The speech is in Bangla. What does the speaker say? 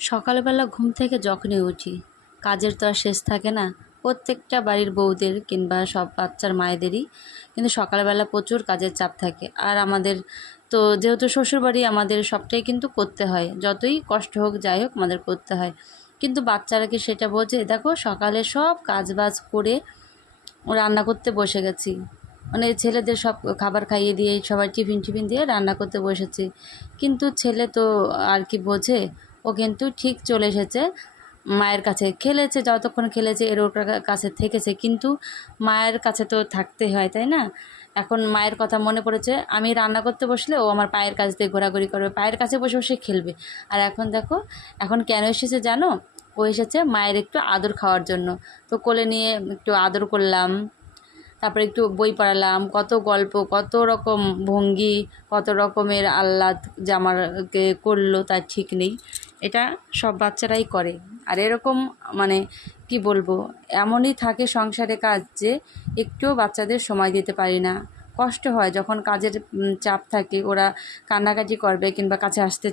সকালবেলা ঘুম থেকে যখনই উঠি, কাজের তো আর শেষ থাকে না। প্রত্যেকটা বাড়ির বউদের কিংবা সব বাচ্চার মায়েদেরই কিন্তু সকালবেলা প্রচুর কাজের চাপ থাকে। আর আমাদের তো যেহেতু শ্বশুরবাড়ি, আমাদের সবটাই কিন্তু করতে হয়, যতই কষ্ট হোক যাই হোক আমাদের করতে হয়। কিন্তু বাচ্চারা কি সেটা বোঝে? দেখো, সকালে সব কাজবাজ করে রান্না করতে বসে গেছি, মানে ছেলেদের সব খাবার খাইয়ে দিয়ে সবাই টিফিন টিফিন দিয়ে রান্না করতে বসেছি। কিন্তু ছেলে তো আর কি বোঝে, ও কিন্তু ঠিক চলে এসেছে মায়ের কাছে, খেলেছে, যতক্ষণ খেলেছে এর ওর কাছে থেকেছে, কিন্তু মায়ের কাছে তো থাকতে হয়, তাই না? এখন মায়ের কথা মনে পড়েছে, আমি রান্না করতে বসলে ও আমার পায়ের কাছ দিয়ে ঘোরাঘুরি করবে, পায়ের কাছে বসে বসে খেলবে। আর এখন দেখো, এখন কেন এসেছে জানো? ও এসেছে মায়ের একটু আদর খাওয়ার জন্য। তো কোলে নিয়ে একটু আদর করলাম, তারপরে একটু বই পড়ালাম, কত গল্প, কত রকম ভঙ্গি, কত রকমের আহ্লাদ যে আমাকে করলো তার ঠিক নেই। এটা সব বাচ্চারাই করে। আর এরকম মানে কি বলবো, এমনই থাকে সংসারে কাজ যে একটুও বাচ্চাদের সময় দিতে পারি না। কষ্ট হয় যখন কাজের চাপ থাকে, ওরা কান্নাকাটি করবে কিংবা কাছে আসতে